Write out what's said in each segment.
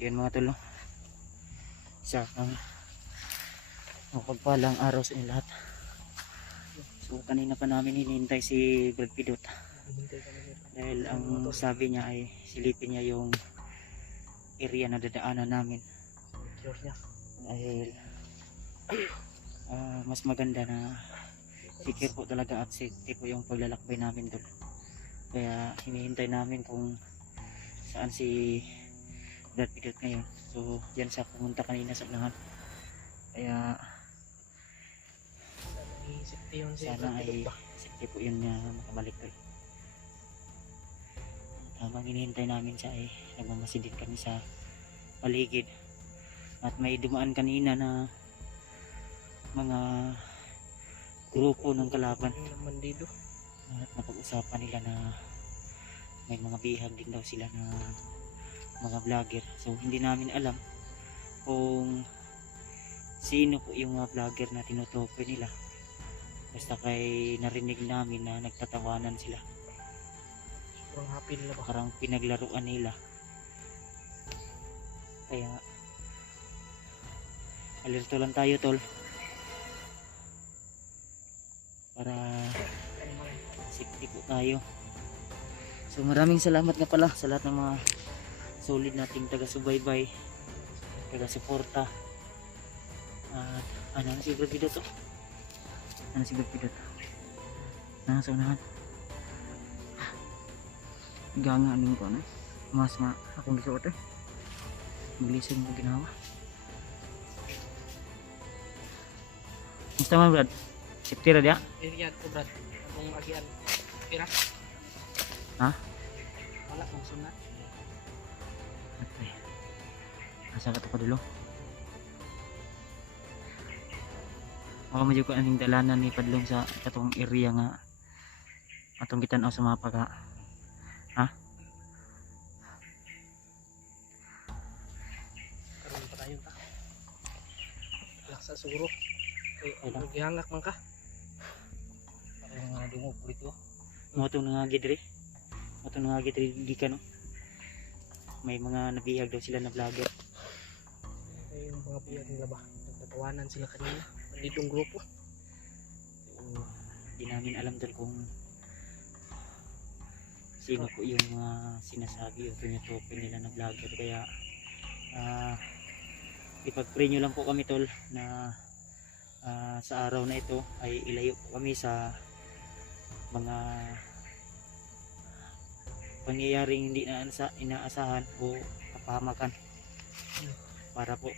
So yun mga tol, no? Sa mapagpalang araw sa inyo lahat. So kanina pa namin hinihintay si Brad Pidot dahil ang sabi niya ay silipin niya yung area na dadaanan namin dahil mas maganda na secure po talaga at safety po yung paglalakbay namin doon. Kaya hinihintay namin kung saan si Brad Pidot ngayon. So yan siya pumunta kanina sa unahan. Kaya sana ay safety po yun na makabalik doon. Habang hinihintay namin siya ay nagmamasid din kami sa paligid. At may dumaan kanina na mga grupo ng kalaban. At napag-usapan nila na may mga bihag din daw sila na mga vlogger. So hindi namin alam kung sino po yung mga vlogger na tinutukoy nila. Basta kay narinig namin na nagtatawanan sila. Parang pinaglaruan nila. Kaya alerto lang tayo tol. Para safety po tayo. So maraming salamat nga pala sa lahat ng mga solid nating taga-subaybay, taga-suporta. At ano si Brad Pidot to? Ano si Brad Pidot? Nasa unahan. Ganga aning ko na. Mas nga akong gisuot eh. Maglisod mo ginawa. Musta man Brad? Safety ra dia? Area ko Brad. Akong agian. Kira? Ha? Wala kong sunat. Okay. Asa ka to padulo? Ako medyo ko aning dalanan ni padlong sa katong area nga atong gitan-aw sa mapa ka. Ha? Karon pa tayo ta. Laksa siguro. Ay lang. Gihangak man ka. Parang mga dungog dito. Mo tong nangagid diri. Mo tong nangagid diri gikan no. May mga nabihag daw sila na vlogger. Ay yung mga piyag nila ba. Nagtatawanan sila kanina. Ditong grupo. So, di namin alam dun kung sino po yung sinasabi o tinutukoy nila na vlogger. Kaya ipag-pray nyo lang po kami tol na sa araw na ito ay ilayo po kami sa mga pangyayaring hindi na inaasahan o kapahamakan para po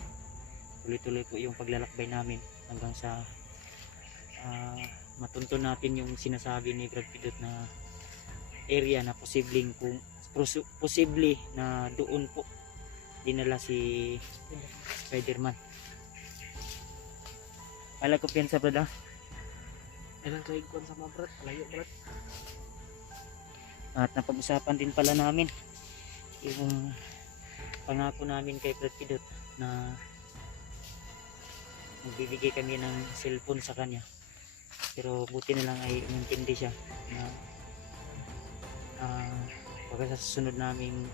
tuloy-tuloy po yung paglalakbay namin hanggang sa matunto natin yung sinasabi ni Brad Pidot na area na posible na doon po dinala si Spider-Man. Wala ko piyansa Brad ha? Ilang kaigkuan sa mga Brad. Layo Brad. At napag-usapan din pala namin yung pangako namin kay Brad Pidot na magbibigay kami ng cellphone sa kanya, pero buti na lang ay umintindi siya na pagka sa susunod naming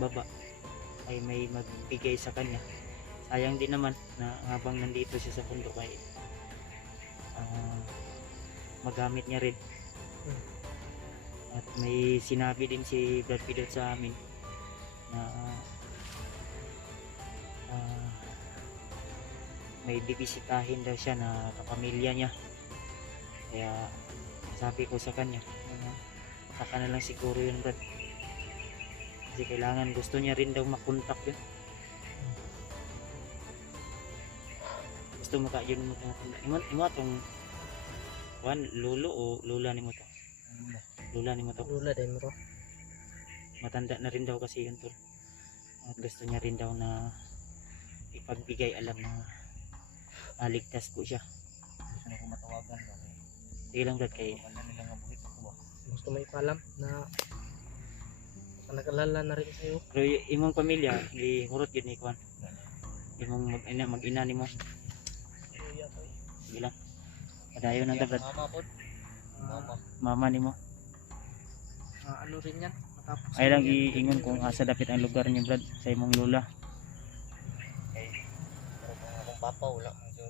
baba ay may magbigay sa kanya. Sayang din naman na habang nandito siya sa bundok ay magamit niya rin. At may sinabi din si Brad Pidot sa amin na may bibisitahin daw siya na kapamilya niya. Kaya sabi ko sa kanya saka na lang siguro yun Brad, kasi kailangan, gusto niya rin daw makontak yun. Gusto mo ka yun mo imo itong lolo o lula ni mo to? Lula ni mo to? Lula din mo. Matanda na rin daw kasi yun tol. At gusto niya rin daw na ipagbigay alam na ligtas po siya. Gusto na ko matawagan ba? Sige lang Brad, kay Wala nilang abuhit ako ba? Gusto may paalam na nag-alala na rin sa'yo. pero imong pamilya di hurot yun ni Kwan. Imong mag-ina ni mo. Sige lang. Padayon na Brad. Mama po. Mama ni mo. Ano rin yan? Matapos Ay lang iingon kung asa dapit ang lugar niyo Brad sa imong lola. papa wala man so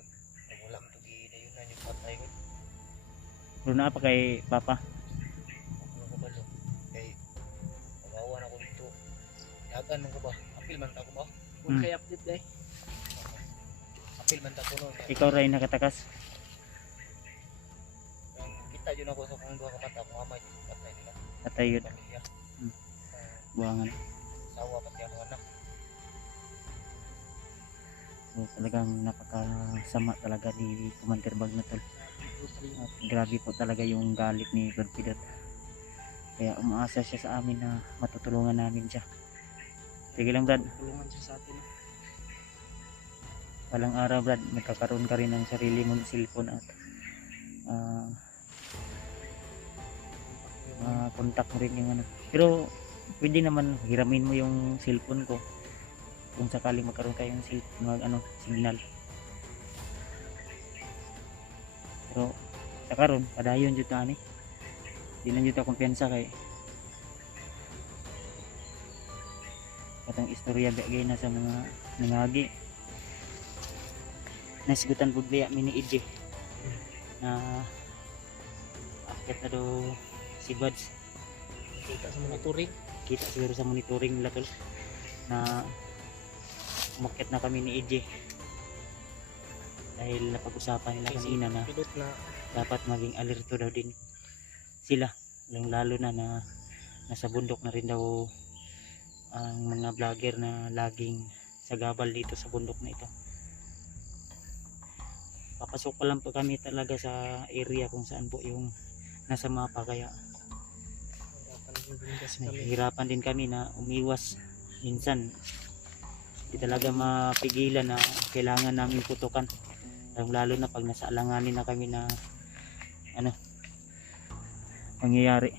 wala man to gidayon na yung patay ko Pero na pa kay Papa. ano ko balo kay pagawa na ko dito dagan man ko ba apil man ta ko ba Kung kay update day. apil man ta ko no Ikaw ray nakatakas. ang kita yun ako sa kung duha ka mata kung amay patay nila Patay yun. pamilya Buwangan. sawa pati ang mga anak So, talagang napakasama talaga ni Commander Bagnatol. At grabe po talaga yung galit ni Lord Pidot. Kaya umaasa siya sa amin na matutulungan namin siya. Sige lang Brad, Tulungan siya sa atin. walang araw Brad, magkakaroon ka rin ng sarili mong cellphone at contact mo rin yung ano. Pero pwede naman hiramin mo yung cellphone ko kung sakali magkaroon kayo ng signal. Pero sa karon padayon jud ta ani. Di na jud ta kumpiyansa kay katong istorya bagay na sa mga nangagi. Nasigutan pud biya mini EJ na akit na daw si Buds. Kita sa monitoring. Kita siguro sa monitoring nila tol na umakyat na kami ni EJ dahil napag-usapan nila kanina na Pidot na dapat maging alerto daw din sila lalo na nasa bundok na rin daw ang mga vlogger na laging sagabal dito sa bundok na ito. Papasok pa lang po kami talaga sa area kung saan po yung nasa mapa kaya nahihirapan din kami na umiwas minsan. Hindi talaga mapigilan na kailangan namin putukan lalo na pag nasa alanganin na kami na mangyayari.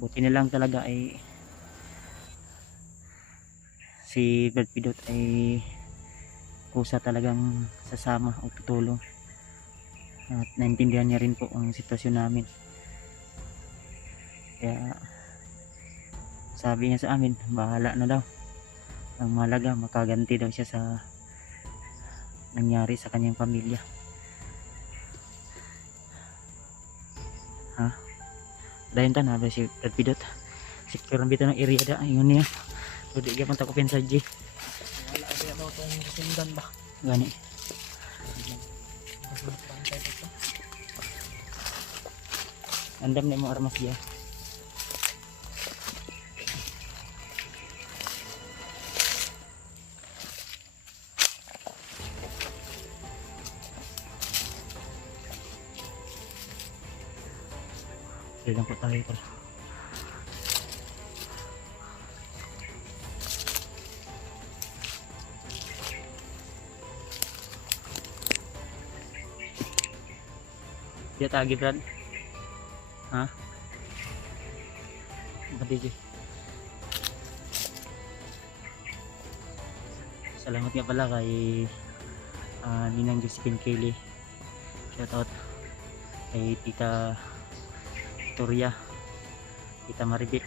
Buti na lang talaga ay si Brad Pidot ay kusa talagang sasama o tutulong at naintindihan niya rin po ang sitwasyon namin. Kaya sabi niya sa amin bahala na daw, ang mahalaga makaganti daw siya sa nangyari sa kanyang pamilya. Dayon ta na ba si Brad Pidot secure ang bito ng area da ayun niya so di ka pang takupin sa G wala kaya daw tong sundan ba. gani. Bantay dito. Andam na mo armas dia. Lang po tayo pala. Dia tagi Brad. Ha? Badiji. Salamat nga pala kay Ninang Josephine Kelly. Shout out kay Tita Victoria, Tita Maribit.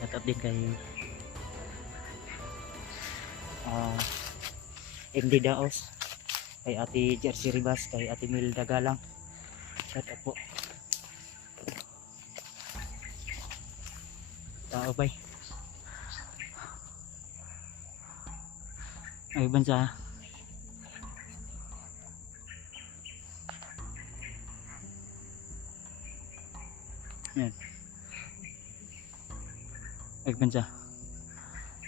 Shout out din kay MD Daos, kay Ate Jersey Ribas, kay Ate Milda Galang. Shout out po. Tao bay. Ay bansa. Yan. Ay bansa.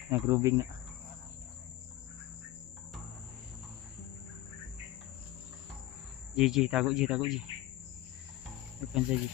Nagrubing na. Ji, tago Ji. Ay bansa Ji.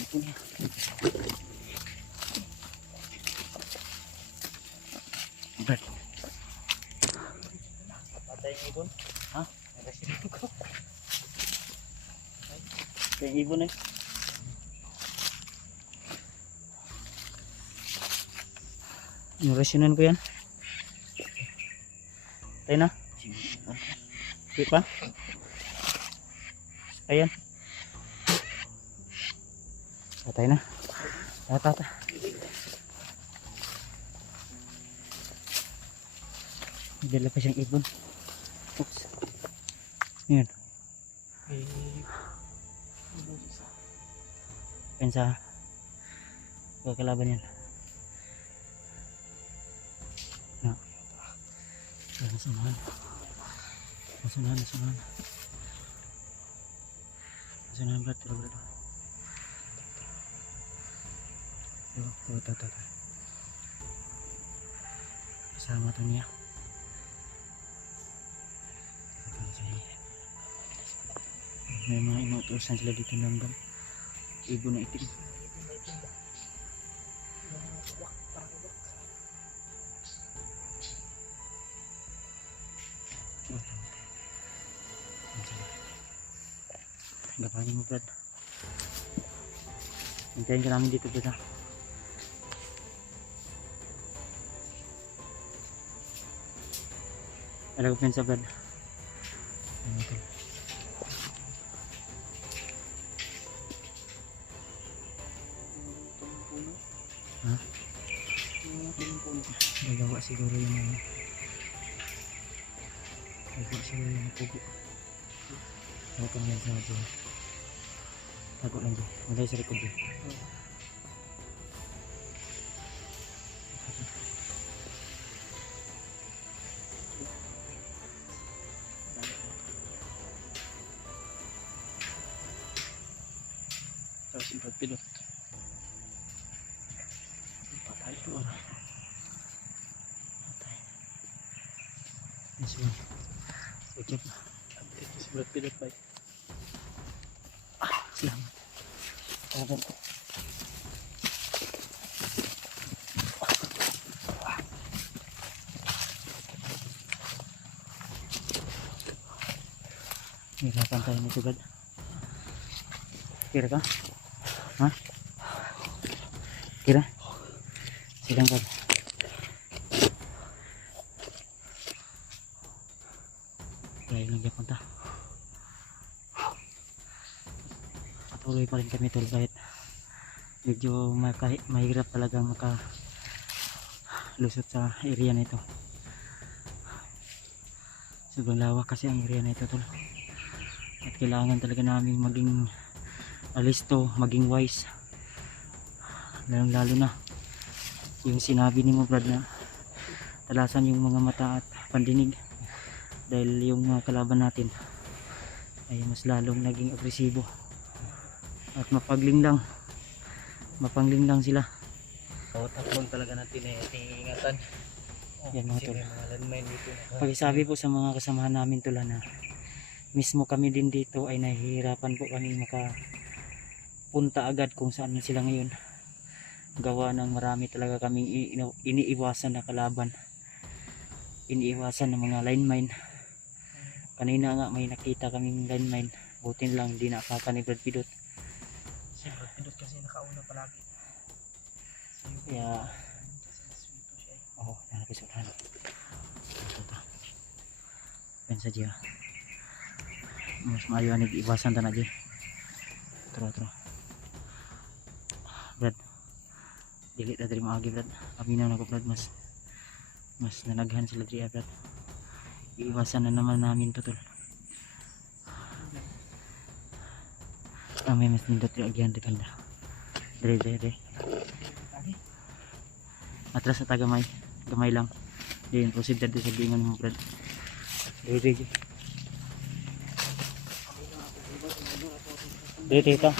Ito niya. Brad. Patay yung ibon. Ha? Nagasirin ko. Ito yung ibon eh. Inurasyonan ko yan. Tayo na. Di pa? Ayan. Patay na. Tata. Dala pa siyang ibon. Oops. Ayan. Pensa. Kalaban yan. Na. Nasunahan. Nasunahan. Nasunahan berat. Tuh. Sama tuh niya. May mga inutusan sila dito ng ibon na itim. Gapanin mo, Brad. Hintayin ka namin dito, Brad. Alam ko sa Brad. Ha? Nagawa siguro yung pugo. Ano kung yan sa dyan? Tago lang dyan. Malay sa likod dyan. Tapos yung pilot. Patay ito ara. Patay. This one. Good job. Ito si Brad Pilot ba? Salamat. Salamat. Hirapan tayo nito, Brad. Kira ka? Ha? Kira? Silang, Brad. Kaya lang yapon ta. Patuloy pa rin kami, tol, kahit medyo mahirap talagang makalusot sa area na ito. Sobrang lawak kasi ang area na ito, tol. At kailangan talaga namin maging alisto, maging wise. Lalo na yung sinabi ni mo, Brad, na talasan yung mga mata at pandinig, dahil yung mga kalaban natin ay mas lalong naging agresibo at mapangling lang sila. Takbong talaga natin ingatan. Yan mga tol. May mga landmine dito. Pagsabi po sa mga kasamahan namin, tol, na mismo kami din dito ay nahihirapan po kami makapunta agad kung saan na sila ngayon, gawa ng marami talaga kaming iniiwasan na kalaban, iniiwasan ng mga landmine. Kanina nga may nakita kaming landmine, butin lang di naapaka ni Brad Pilot. Si Brad Pilot kasi nakauna palagi. Kaya Kasi oh, nakapisutan. Ito. Pensa dia. Mas maayo ni iwasan ta na di. Tro. Brad. Dili ta diri maagi, Brad. Aminaw na ko, Brad, mas nanaghan sila diri, Brad. Iiwasan na naman namin to, tol. May mas nindot yung agyan di kanda. Dre. Atras sa tagamay. Gamay lang. Then proceed dito sa bingon mo, Brad. Dre. Dito.